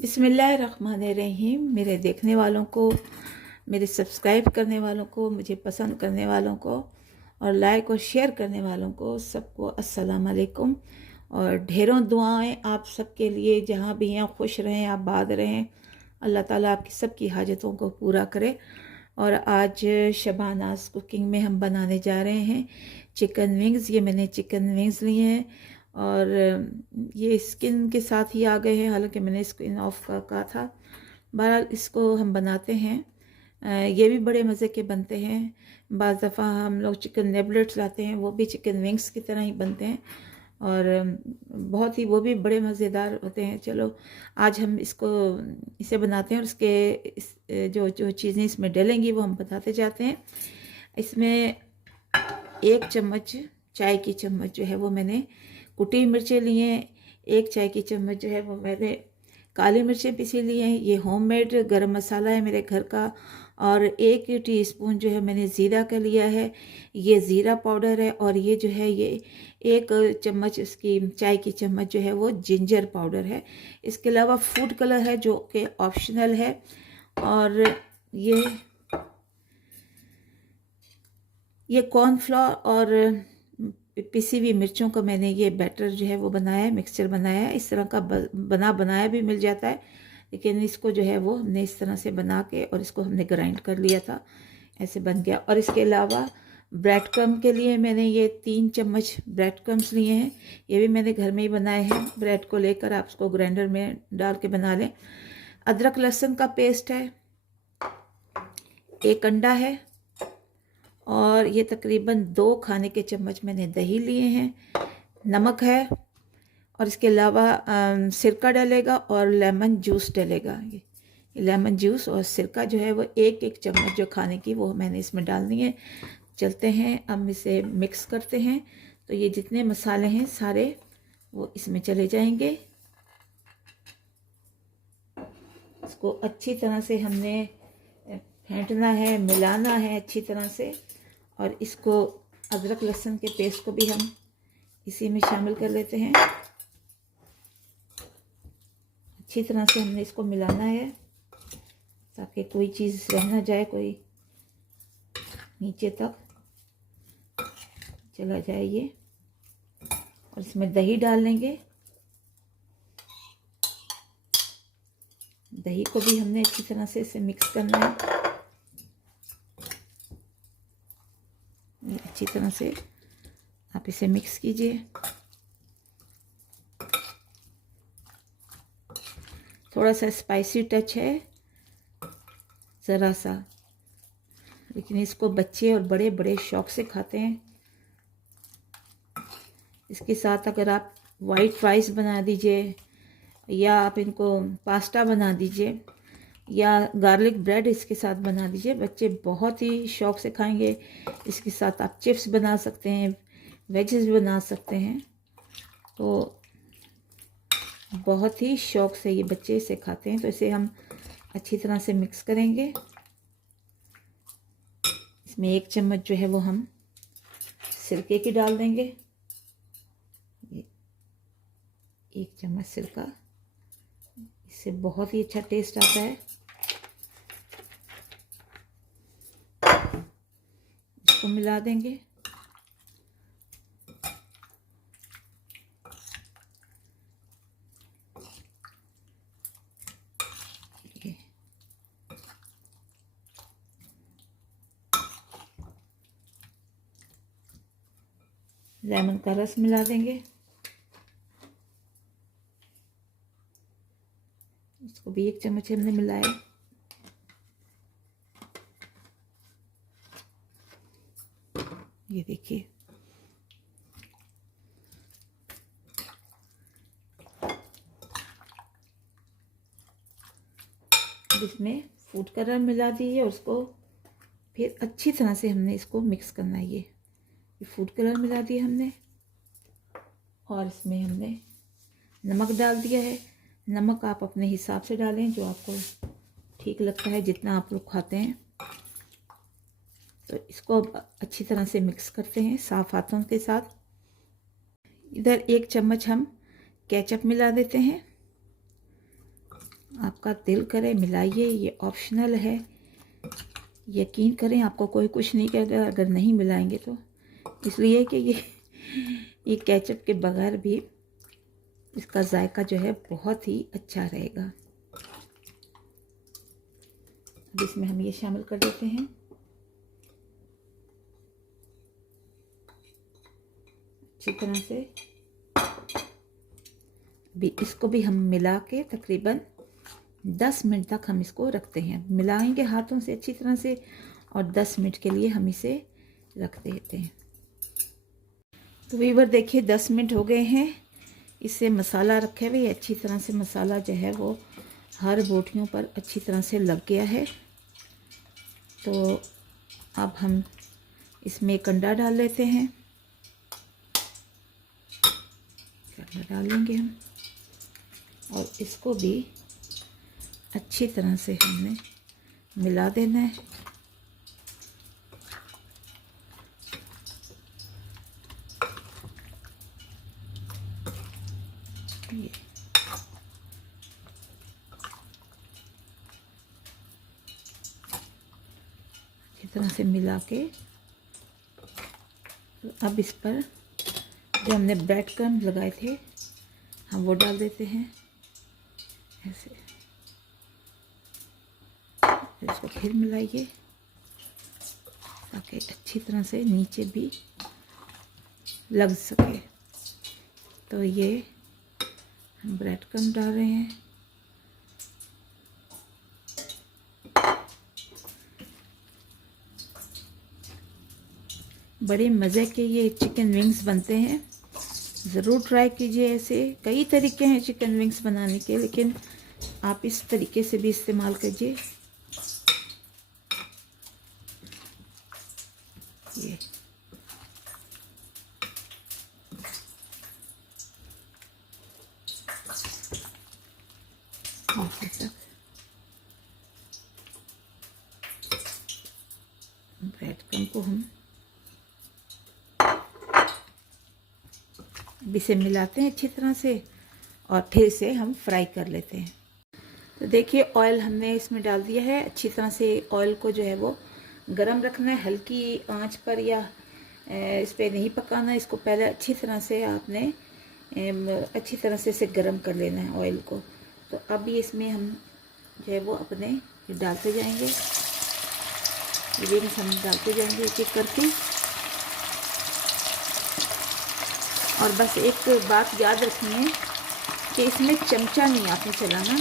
बिस्मिल्लाहिर्रहमानिर्रहीम। मेरे देखने वालों को, मेरे सब्सक्राइब करने वालों को, मुझे पसंद करने वालों को और लाइक और शेयर करने वालों को सबको अस्सलाम वालेकुम और ढेरों दुआएं आप सबके लिए। जहाँ भी हैं खुश रहें, आप बाद रहें, अल्लाह ताला आपकी सबकी हाजतों को पूरा करे। और आज शबानाज कुकिंग में हम बनाने जा रहे हैं चिकन विंग्स। ये मैंने चिकन विंग्स लिए हैं और ये स्किन के साथ ही आ गए हैं, हालांकि मैंने स्किन ऑफ का कहा था। बहरहाल इसको हम बनाते हैं। ये भी बड़े मज़े के बनते हैं। बाज़ दफ़ा हम लोग चिकन नेबलेट्स लाते हैं, वो भी चिकन विंग्स की तरह ही बनते हैं और बहुत ही वो भी बड़े मज़ेदार होते हैं। चलो आज हम इसे बनाते हैं और जो जो चीज़ें इसमें डलेंगी वो हम बताते जाते हैं। इसमें 1 चम्मच चाय की चम्मच जो है वो मैंने कुटी मिर्चें ली हैं। 1 चाय की चम्मच जो है वो मैंने काली मिर्चें पीसी ली हैं। ये होममेड गरम मसाला है मेरे घर का। और 1 टीस्पून जो है मैंने ज़ीरा का लिया है, ये ज़ीरा पाउडर है। और ये जो है ये 1 चम्मच इसकी चाय की चम्मच जो है वो जिंजर पाउडर है। इसके अलावा फूड कलर है जो कि ऑप्शनल है। और ये कॉर्नफ्लोर और पिसी हुई मिर्चों का मैंने ये बैटर जो है वो बनाया है, मिक्सचर बनाया है। इस तरह का बनाया भी मिल जाता है, लेकिन इसको जो है वो हमने इस तरह से बना के और इसको हमने ग्राइंड कर लिया था, ऐसे बन गया। और इसके अलावा ब्रेड क्रम के लिए मैंने ये 3 चम्मच ब्रेड क्रम्स लिए हैं। ये भी मैंने घर में ही बनाए हैं। ब्रेड को लेकर आप उसको ग्राइंडर में डाल के बना लें। अदरक लहसुन का पेस्ट है, 1 अंडा है और ये तकरीबन 2 खाने के चम्मच मैंने दही लिए हैं। नमक है और इसके अलावा सिरका डलेगा और लेमन जूस डलेगा। ये लेमन जूस और सिरका जो है वो 1-1 चम्मच जो खाने की वो मैंने इसमें डालनी है। चलते हैं, अब इसे मिक्स करते हैं। तो ये जितने मसाले हैं सारे वो इसमें चले जाएंगे। इसको अच्छी तरह से हमने फेंटना है, मिलाना है अच्छी तरह से। और इसको अदरक लहसुन के पेस्ट को भी हम इसी में शामिल कर लेते हैं। अच्छी तरह से हमने इसको मिलाना है ताकि कोई चीज़ रह ना जाए, कोई नीचे तक चला जाए ये। और इसमें दही डाल लेंगे। दही को भी हमने अच्छी तरह से इसे मिक्स करना है। अच्छी तरह से आप इसे मिक्स कीजिए। थोड़ा सा स्पाइसी टच है ज़रा सा, लेकिन इसको बच्चे और बड़े बड़े शौक से खाते हैं। इसके साथ अगर आप वाइट राइस बना दीजिए या आप इनको पास्ता बना दीजिए या गार्लिक ब्रेड इसके साथ बना दीजिए, बच्चे बहुत ही शौक से खाएंगे। इसके साथ आप चिप्स बना सकते हैं, वेजेस बना सकते हैं, तो बहुत ही शौक से ये बच्चे इसे खाते हैं। तो इसे हम अच्छी तरह से मिक्स करेंगे। इसमें 1 चम्मच जो है वो हम सिरके की डाल देंगे। 1 चम्मच सिरका, इससे बहुत ही अच्छा टेस्ट आता है। इसको मिला देंगे। लेमन का रस मिला देंगे। इसको भी 1 चम्मच हमने मिलाया। ये देखिए, अब इसमें फूड कलर मिला दीजिए और उसको फिर अच्छी तरह से हमने इसको मिक्स करना है। ये फूड कलर मिला दिया हमने और इसमें हमने नमक डाल दिया है। नमक आप अपने हिसाब से डालें, जो आपको ठीक लगता है, जितना आप लोग खाते हैं। तो इसको अच्छी तरह से मिक्स करते हैं साफ हाथों के साथ। इधर 1 चम्मच हम केचप मिला देते हैं आपका दिल करे मिलाइए, ये ऑप्शनल है। यकीन करें आपको कोई कुछ नहीं कहेगा अगर नहीं मिलाएंगे तो, इसलिए कि ये केचप के बगैर भी इसका जायका जो है बहुत ही अच्छा रहेगा। अब इसमें हम ये शामिल कर देते हैं। अच्छी तरह से भी इसको भी हम मिला के तकरीबन 10 मिनट तक हम इसको रखते हैं। मिलाएंगे हाथों से अच्छी तरह से और 10 मिनट के लिए हम इसे रख देते हैं। तो वीवर देखिए 10 मिनट हो गए हैं। इससे मसाला रखे हुए अच्छी तरह से मसाला जो है वो हर बोटियों पर अच्छी तरह से लग गया है। तो अब हम इसमें एक अंडा डाल लेते हैं। अंडा डालेंगे हम और इसको भी अच्छी तरह से हमने मिला देना है। ये अच्छी तरह से मिला के तो अब इस पर जो हमने ब्रेड क्रम्ब लगाए थे हम वो डाल देते हैं ऐसे। इसको फिर मिलाइए ताकि अच्छी तरह से नीचे भी लग सके। तो ये हम ब्रेड क्रम्ब डाल रहे हैं। बड़े मज़े के ये चिकन विंग्स बनते हैं, ज़रूर ट्राई कीजिए। ऐसे कई तरीके हैं चिकन विंग्स बनाने के, लेकिन आप इस तरीके से भी इस्तेमाल कीजिए। ये ब्रेड क्रम्ब को हम इसे मिलाते हैं अच्छी तरह से और फिर से हम फ्राई कर लेते हैं। तो देखिए ऑयल हमने इसमें डाल दिया है। अच्छी तरह से ऑयल को जो है वो गरम रखना है, हल्की आंच पर या इस पर नहीं पकाना। इसको पहले अच्छी तरह से आपने अच्छी तरह से इसे गरम कर लेना है ऑयल को। तो अभी इसमें हम जो है वो अपने डालते जाएंगे, विंग्स हम डालते जाएंगे एक एक करके। और बस एक बात याद रखनी है कि इसमें चमचा नहीं आपने चलाना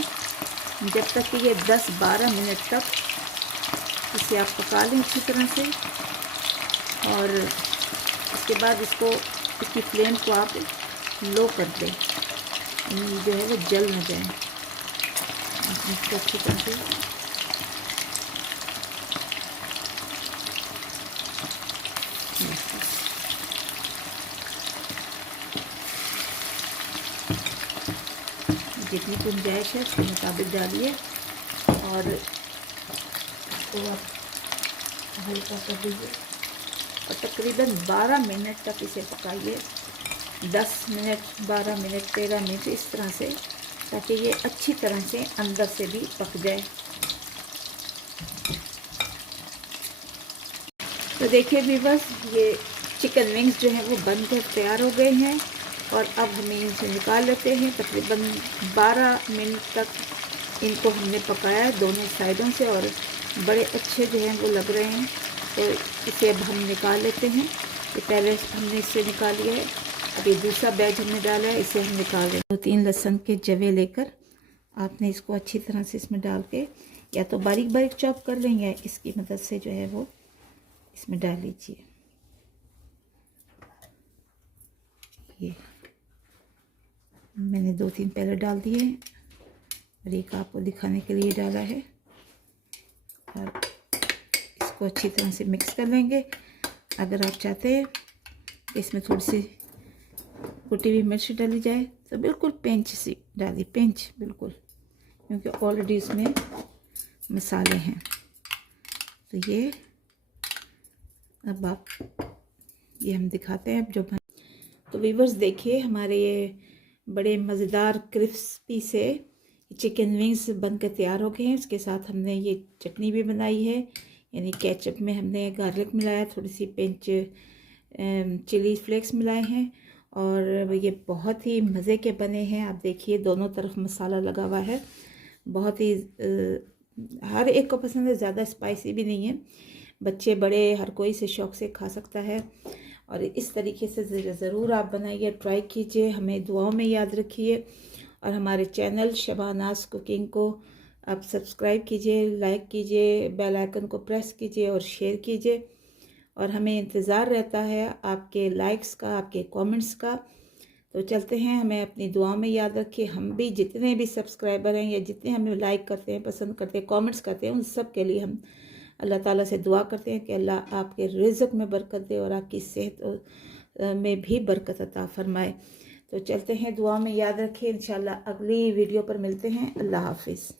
जब तक कि ये 10-12 मिनट तक इसे आप पका लें अच्छी तरह से। और इसके बाद इसकी फ्लेम को आप लो कर दें, जो है वो जल न जाए। इसको अच्छी तरह से जितनी गुंजाइश है उसके मुताबिक डालिए और इसको आप हल्का कर दीजिए और तकरीबन 12 मिनट तक इसे पकाइए। 10 मिनट, 12 मिनट, 13 मिनट इस तरह से, ताकि ये अच्छी तरह से अंदर से भी पक जाए। तो देखिए व्यूअर्स, ये चिकन विंग्स जो हैं वो बनकर तैयार हो गए हैं और अब हमें इनसे निकाल लेते हैं। तकरीबन 12 मिनट तक इनको हमने पकाया है दोनों साइडों से और बड़े अच्छे जो हैं वो लग रहे हैं। तो इसे अब हम निकाल लेते हैं। ये पहले हमने इससे निकाल लिया है, अब ये दूसरा बैच हमने डाला है, इसे हम निकाल रहे हैं। 2-3 लहसुन के जवे लेकर आपने इसको अच्छी तरह से इसमें डाल के या तो बारीक बारीक चॉप कर लें या इसकी मदद से जो है वो इसमें डाल लीजिए। ये मैंने 2-3 पहले डाल दिए और एक आपको दिखाने के लिए डाला है और इसको अच्छी तरह से मिक्स कर लेंगे। अगर आप चाहते हैं कि इसमें थोड़ी सी कुटी हुई मिर्च डाली जाए तो बिल्कुल पिंच सी डाली, पिंच बिल्कुल, क्योंकि ऑलरेडी इसमें मसाले हैं। तो ये अब ये हम दिखाते हैं जो तो व्यूअर्स देखिए हमारे ये बड़े मज़ेदार क्रिस्पी से चिकन विंग्स बनकर तैयार हो गए हैं। उसके साथ हमने ये चटनी भी बनाई है, यानी केचप में हमने गार्लिक मिलाया, थोड़ी सी पिंच चिली फ्लेक्स मिलाए हैं और ये बहुत ही मज़े के बने हैं। आप देखिए दोनों तरफ मसाला लगा हुआ है, बहुत ही हर एक को पसंद है, ज़्यादा स्पाइसी भी नहीं है, बच्चे बड़े हर कोई से शौक़ से खा सकता है। और इस तरीके से ज़रूर आप बनाइए, ट्राई कीजिए, हमें दुआओं में याद रखिए और हमारे चैनल शबानाज़ कुकिंग को आप सब्सक्राइब कीजिए, लाइक कीजिए, बेल आइकन को प्रेस कीजिए और शेयर कीजिए। और हमें इंतज़ार रहता है आपके लाइक्स का, आपके कमेंट्स का। तो चलते हैं, हमें अपनी दुआओं में याद रखिए। हम भी जितने भी सब्सक्राइबर हैं या जितने हमें लाइक करते हैं, पसंद करते हैं, कमेंट्स करते हैं, उन सब के लिए हम अल्लाह ताला से दुआ करते हैं कि अल्लाह आपके रिज़्क़ में बरकत दे और आपकी सेहत में भी बरकत अता फरमाए। तो चलते हैं, दुआ में याद रखिए। इंशाल्लाह अगली वीडियो पर मिलते हैं। अल्लाह हाफिज़।